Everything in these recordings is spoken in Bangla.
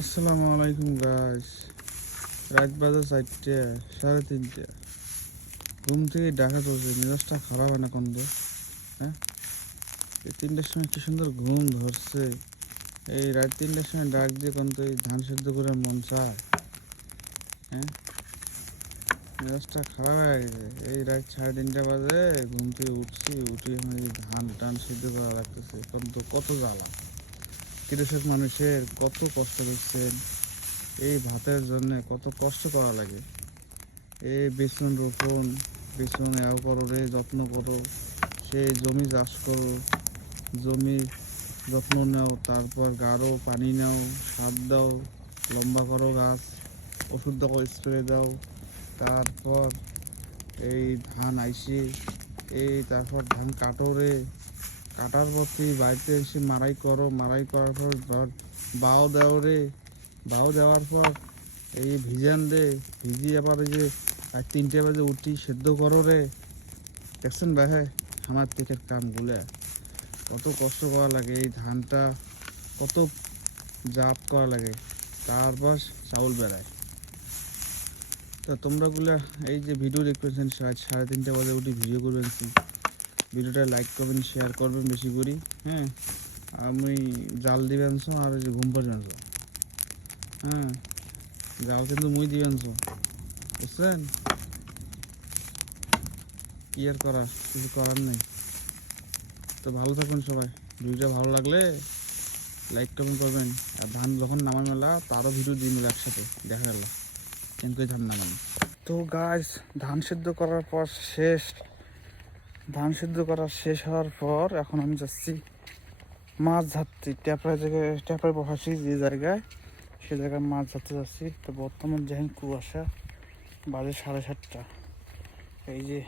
আসসালামু আলাইকুম গাইস রাত বাজে চারটে, সাড়ে তিনটে। ঘুম থেকে ডাকা চলছে মেজাজটা খারাপ হয় না কোন হ্যাঁ? এই তিনটার সময় কি সুন্দর ঘুম ধরছে। এই রাত তিনটার সময় ডাক দিয়ে কোন তো এই ধান সেদ্ধ করে মন চায়। হ্যাঁ? মেজাজটা খারাপ হয়ে গেছে। এই রাত সাড়ে তিনটা বাজে, ঘুম থেকে উঠছি, উঠে এই ধান টান সিদ্ধ করা লাগতেছে। কোন তো কত জ্বালা। কৃষক মানুষের কত কষ্ট করছেন। এই ভাতের জন্য কত কষ্ট করা লাগে। এই বেসন রোপণ, বেসন এও করো রে যত্ন করো, সেই জমি চাষ করো, জমি যত্ন নাও, তারপর গাড়ো পানি নাও, সার দাও, লম্বা করো গাছ, ওষুধ দাও স্প্রে দাও, তারপর এই ধান আইসে, এই তারপর ধান কাটো রে কাটার পথে বাড়িতে এসে মারাই করো, মারাই করার পর ধর, বাও দেও রে। বাও দেওয়ার পর এই ভিজান দে, ভিজিয়ে আবার যে আর তিনটে বাজে উঠি, সেদ্ধ করো রে। দেখছেন ভাই, আমার পেটের কামগুলো। কত কষ্ট করা লাগে এই ধানটা, কত জাপ করা লাগে। তারপর চাউল বেড়ায়। তো তোমরা গুলা এই যে ভিডিও দেখতেছেন, সাড়ে সাড়ে তিনটে বাজে উঠি ভিডিও করবেন ভিডিওটা লাইক করবেন শেয়ার করবেন বেশি করি হ্যাঁ? আমি জাল দিবেন আর যে ঘুম পারবেন হ্যাঁ? জাল কিন্তু মুই দিবেন বুঝছেন? কি আর করার, কিছু করার নেই। তো ভালো থাকুন সবাই। ভিডিওটা ভালো লাগলে লাইক কমেন্ট করবেন। আর ধান যখন নামা মেলা, তারও ভিডিও দিন একসাথে। দেখা গেল। কিন্তু ধান নামানো তো গাছ ধান সেদ্ধ করার পর শেষ। ধান সিদ্ধ করা শেষ হওয়ার পর এখন আমি যাচ্ছি মাছ ধরতে। ট্যাপড়া জায়গায় ট্যাপড়ায় বসাচ্ছি যে জায়গায়, সে জায়গায় মাছ ধরতে যাচ্ছি। তো বর্তমান যেহেন কুয়াশা, বাজে সাড়ে সাতটা। এই যে,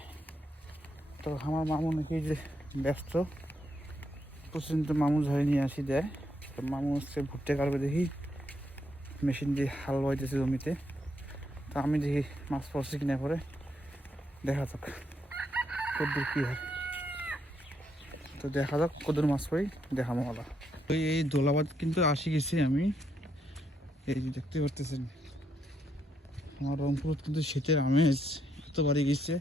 তো আমার মামু নাকি যে ব্যস্ত। প্রতিদিন তো মামু ধরে নিয়ে আসি দেয়। তো মামু হচ্ছে ভুট্টে কাটবে দেখি। মেশিন দিয়ে হাল বাইতেছে জমিতে। তা আমি দেখি মাছ পড়ছে কিনা পরে। দেখা যাক। কদ্দুর কী হয়? তো দেখা যাক, কদ্দুর মাছ পাই দেখাবো ভালো ওই, এই দোলাবাদ কিন্তু আসি গেছি আমি। এই যে দেখতে পারতেছেন। আমার রংপুর কিন্তু শীতের আমেজ এত বাড়ি গেছে।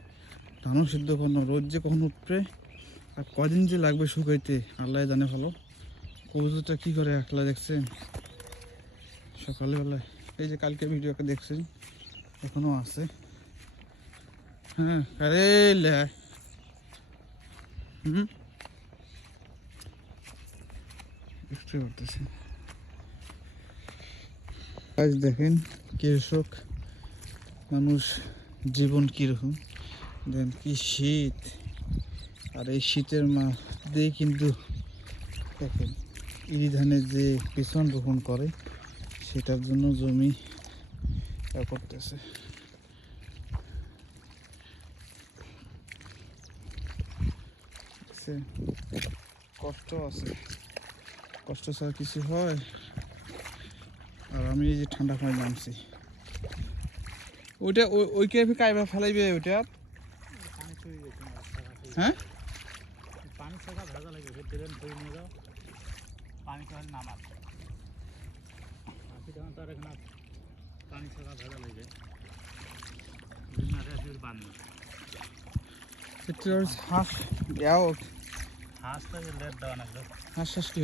ধানও সিদ্ধ কখনো রোদ যে কখন উঠবে আর কদিন যে লাগবে শুকাইতে আল্লাহ জানে ভালো। কবুতরটা কী করে একলা দেখছেন? সকালবেলায়। এই যে কালকে ভিডিওকে দেখছেন, এখনও আছে। হ্যাঁ আরে লে হুম পারতেছি আজ দেখেন, কৃষক মানুষ জীবন কীরকম। দেন কি শীত। আর এই শীতের মধ্যে কিন্তু দেখেন ইরি ধানের যে পিছন রোপণ করে, সেটার জন্য জমি করতেছে। দেখছেন? কষ্ট আছে। কষ্ট ছাড়া কিছু হয়? আর আমি এই যে ঠান্ডা পানি নামছি। ওইটা ওই- ওই কে কাইবা ফেলাইবে ওইটা। হ্যাঁ? পানি ছাড়া ভেজা লাগে পানি পানি ছাড়া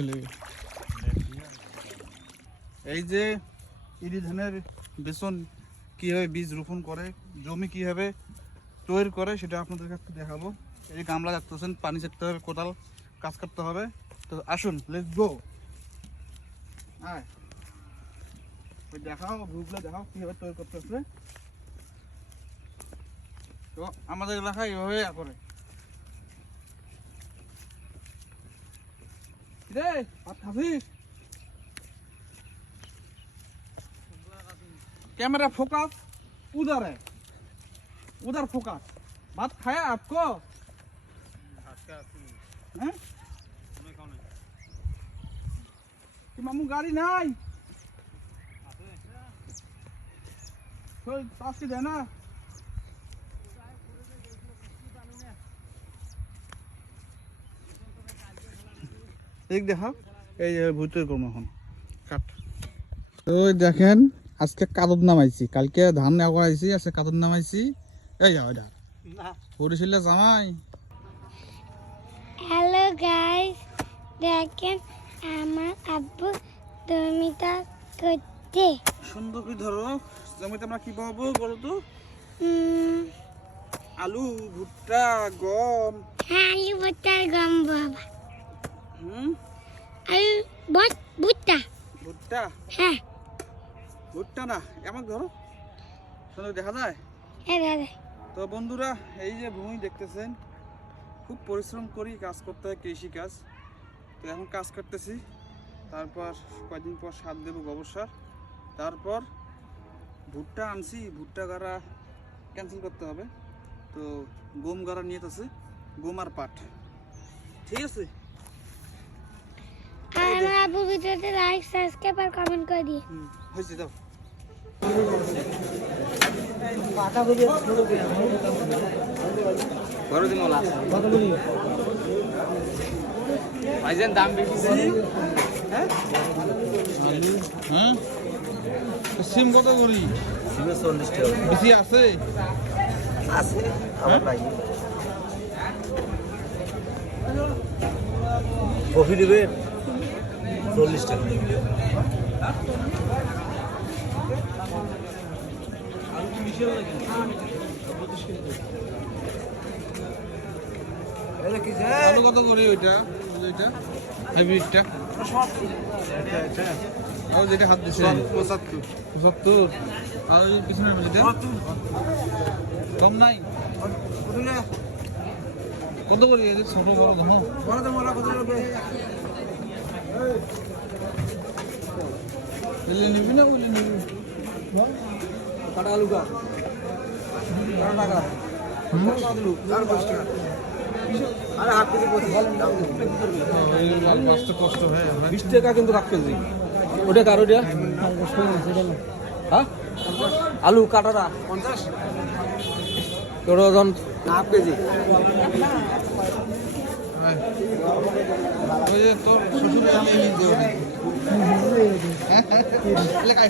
লেট এই যে ইরি ধানের বেসন কীভাবে বীজ রোপণ করে জমি কীভাবে তৈরি করে সেটা আপনাদের কাছে দেখাবো। এই গামলা দেখতেছেন পানি চাটতে হবে কোদাল কাজ করতে হবে। তো আসুন লেটস গো দেখাও গ্রুপগুলো দেখাও কীভাবে তৈরি করতে হবে তো আমাদের এলাকায় এভাবে ইয়া করে রে ভাত খাবি कैमरा फोकस उधर है उधर फोकस बात खाया आपको हैं कि मामू गाड़ी नहीं तो पास की এদিক দেখা এই যে কাঠ তো দেখেন আজকে কাদত নামাইছি। কালকে ধান না করাইছি আজকে কাদত নামাইছি। এই যাও এটা করেছিল জামাই। হ্যালো গাইস দেখেন আমার আব্বু জমিটা করতে সুন্দর করে ধরো। জমিতে আমরা কি পাবো বলো তো? আলু ভুট্টা গম। হ্যাঁ আলু ভুট্টা গম বাবা হুম? বট ভুট্টা। ভুট্টা? হ্যাঁ। ভুট্টা না এমন ধরো। সুন্দর দেখা যায়? হ্যাঁ তো বন্ধুরা এই যে ভূমি দেখতেছেন খুব পরিশ্রম করি কাজ করতে হয় কৃষি কাজ তো এখন কাজ করতেছি। তারপর কয়েকদিন পর সার দেবো গোবর সার। তারপর ভুট্টা আনছি ভুট্টা গাড়া ক্যান্সেল করতে হবে। তো গম গাড়া নিয়ে আছে গম আর পাট। ঠিক আছে? আব্বু ভিডিওতে লাইক সাবস্ক্রাইব আর কমেন্ট করে দিয়ে হুম হয়েছে দাও ভাইজান দাম বেশি হ্যাঁ? তো সিম কত করি? চল্লিশ টাকা। বেশি আছে? আছে আমার নাই কফি দিবেন চল্লিশ টাকা কত করি ওইটা? ওইটা হাইব্রিডটা আর যেটা হাত দিছে। পঁচাত্তর। পঁচাত্তর? আর ওই পিছনের মেঝেটা কম নাই? কত করি? ছোট বড় দেখো এলে নিবি না ওইলে নিবি কাটা আলু কা কাটা টাকা আলু আর পাঁচ টাকা আরে হাফ কেজি পঁচিশ আলু আসতে কষ্ট হয় বিশ টাকা কিন্তু হাফ কেজি ওটা কার ওটা হ্যাঁ আলু কাটাটা পঞ্চাশ তোর ওজন হাফ কেজি হ্যাঁ। তোর শ্বশুর আমি নিজে এলে কাই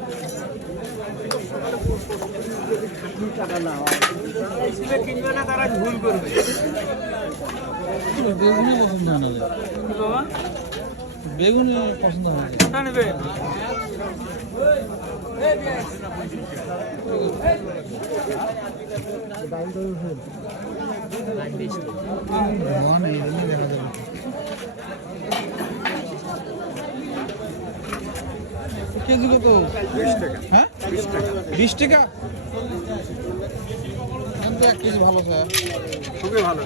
কিনবে না তারা ভুল করবে বেগুনি পছন্দ হয় না। বেগুনি পছন্দ হয় না নেবে দেখা যাবে কেজি কত হ্যাঁ বিশ টাকা। এখন তো এক কেজি ভালো স্যার। খুবই ভালো।